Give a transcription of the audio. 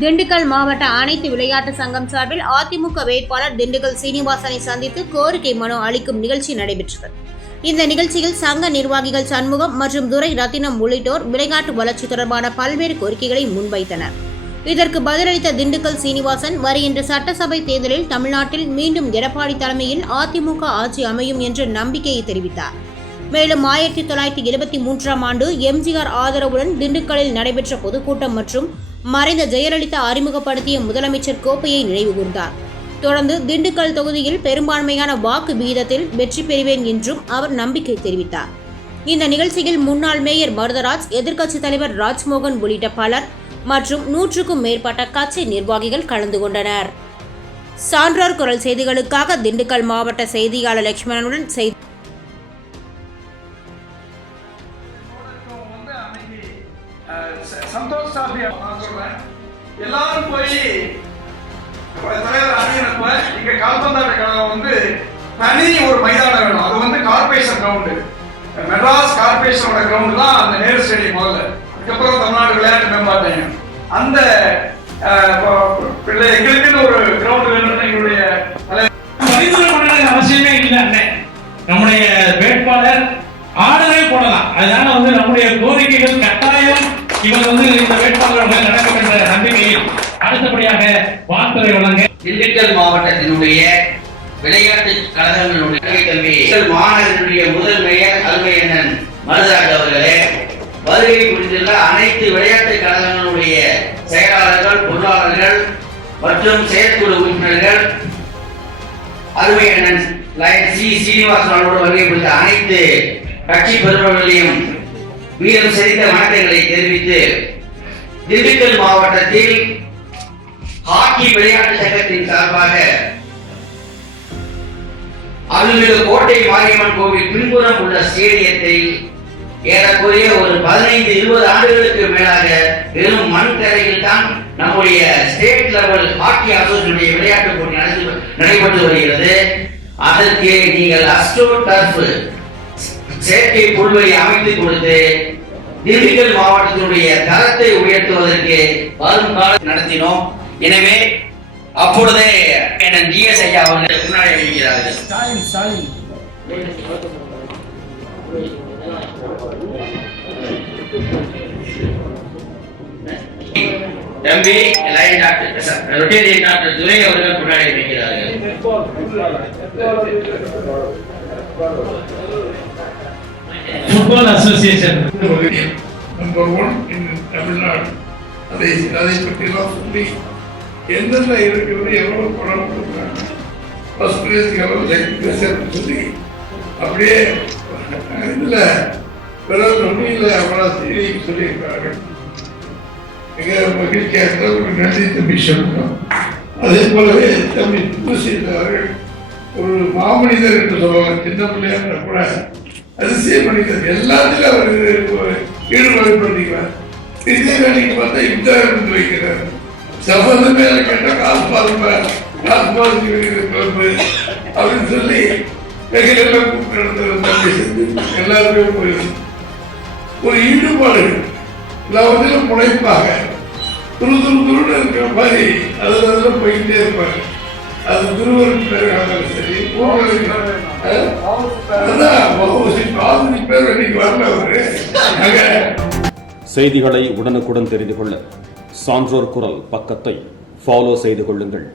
திண்டுக்கல் மாவட்ட அனைத்து விளையாட்டு சங்கம் சார்பில் அதிமுக வேட்பாளர் திண்டுக்கல் சீனிவாசனை சந்தித்து கோரிக்கை மனு அளிக்கும் நிகழ்ச்சி நடைபெற்றது. இந்த நிகழ்ச்சியில் சங்க நிர்வாகிகள் சண்முகம் மற்றும் துரை ரத்தினம் உள்ளிட்டோர் விளையாட்டு வளர்ச்சி தொடர்பான பல்வேறு கோரிக்கைகளை முன்வைத்தனர். இதற்கு பதிலளித்த திண்டுக்கல் சீனிவாசன், வருகின்ற சட்டசபை தேர்தலில் தமிழ்நாட்டில் மீண்டும் எடப்பாடி தலைமையில் அதிமுக ஆட்சி அமையும் என்ற நம்பிக்கையை தெரிவித்தார். மேலும் 1973ஆம் ஆண்டு எம்ஜிஆர் ஆதரவுடன் திண்டுக்கல்லில் நடைபெற்ற பொதுக்கூட்டம் மற்றும் மறைந்த ஜெயலலிதா அறிமுகப்படுத்திய முதலமைச்சர் கோப்பையை நினைவு கூர்ந்தார். தொடர்ந்து திண்டுக்கல் தொகுதியில் பெரும்பான்மையான வாக்கு விகிதத்தில் வெற்றி பெறுவேன் என்றும் அவர் நம்பிக்கை தெரிவித்தார். இந்த நிகழ்ச்சியில் முன்னாள் மேயர் மருதராஜ், எதிர்க்கட்சித் தலைவர் ராஜ்மோகன் உள்ளிட்ட பலர் மற்றும் 100க்கும் மேற்பட்ட கட்சி நிர்வாகிகள் கலந்து கொண்டனர். சான்றோர் குரல் செய்திகளுக்காக திண்டுக்கல் மாவட்ட செய்தியாளர் லட்சுமணனுடன் சந்தோஷ் சாபி நான் சொல்றேன், எல்லாரும் போய் தலைவர் அணியினப்ப இங்க கால்பந்தாட்ட கழகம் தனி ஒரு மைதானம் வேணும். அது கார்பரேஷன் கிரவுண்டு, மெட்ராஸ் கார்பரேஷனோட கிரவுண்டு தான் அந்த நேரு ஸ்டேடியம். முதல்ல அதுக்கப்புறம் தமிழ்நாடு விளையாட்டு மேம்பாட்டையும் அந்த எங்களுக்குன்னு ஒரு கிரவுண்ட் வேணும்னு எங்களுடைய அவசியமே இல்லை. நம்முடைய வேட்பாளர் ஆடவே போடலாம். அதனால நம்முடைய கோரிக்கைகள் கட்டாயம் இவர் இந்த வேட்பாளர்கள் நடக்கும் என்ற நம்பிக்கையில் அடுத்தபடியாக வார்த்தை வழங்க திண்டுக்கல் மாவட்டத்தினுடைய விளையாட்டு கழகங்களுடைய மாநகரினுடைய முதல் மேயர் அல்மையண்ணன் மருதராஜ் அவர்களே, வருகை புரிந்துள்ள அனைத்து விளையாட்டு கழகங்களுடைய செயலாளர்கள், பொருளாளர்கள் மற்றும் செயற்குழு உறுப்பினர்கள், அல்மையண்ணன் சீனிவாசன் அவர்களோடு வருகை புரிந்த அனைத்து கட்சி பெருமர்களையும் வீரம் செறிந்த வணக்கங்களை தெரிவித்து, திண்டுக்கல் மாவட்டத்தில் ஹாக்கி விளையாட்டு சங்கத்தின் சார்பாக அருள்மிகு கோட்டை மாரியம்மன் கோவில் பின்புறம் உள்ள ஸ்டேடியத்தை ஏறக்குறைய ஒரு 15-20 ஆண்டுகளுக்கு மேலாக வெறும் மண் தரையில் தான் நம்முடைய ஸ்டேட் லெவல் ஹாக்கி அசோசியேஷனுடைய விளையாட்டு போட்டி நடைபெற்று வருகிறது. அதற்கு நீங்கள் அஸ்ட்ரோ டர்ஃப் செயற்கை புல்வெளி அமைத்து கொடுத்து திண்டுக்கல் மாவட்டத்தினுடைய தரத்தை உயர்த்துவதற்கு வரும் காலம் நடத்தினோம். எனவே அப்பொழுதே ஜிஎஸ் ஐயா அவர்கள் முன்னாடி வைக்கிறார்கள். தம்பி லைன் டாக்டர் ரொட்டேரியன் டாக்டர் துரை அவர்கள் முன்னாடி வைக்கிறார்கள். Football Association number 1 in Tamil Nadu. அதை பற்றிலாம் சொல்லி எந்தெந்த இருக்கிறது, எவ்வளவு பணம் கொடுக்குறாங்க, ஃபர்ஸ்ட் பிளேஸ்க்கு எவ்வளவு, செகண்ட் பிளேஸ் சொல்லி அப்படியே இதில் பிறகு நுண்ணியில் அவ்வளோ செய்திக்கு சொல்லியிருக்கார்கள். மிக மகிழ்ச்சியாக ஒரு நன்றி தம்பி சொல்லணும். அதே போலவே தம்பி அவர்கள் ஒரு மாமனிதர் என்று சொல்லலாம். சின்ன பிள்ளையாக கூட அதிசய மனிதர், எல்லாத்திலும் அவர் ஈடுபாடு பண்ணிக்கிறார். இதே வேலைக்கு பார்த்தா இப்தாரம் வைக்கிறார். சம்பந்தமே கேட்டால் காசு பாதுகாப்பு அப்படின்னு சொல்லி வெகையெல்லாம் கூப்பிட்டு நடத்துறது எல்லாருமே ஒரு ஈடுபாடு எல்லாவற்றிலும் முனைப்பாக துருன்னு இருக்கிற மாதிரி அதில் போயிட்டே இருப்பாங்க. அது திருவருள் பேராக சரி, செய்திகளை உடனுக்குடன் தெரிந்து கொள்ள சான்றோர் குரல் பக்கத்தை ஃபாலோ செய்து கொள்ளுங்கள்.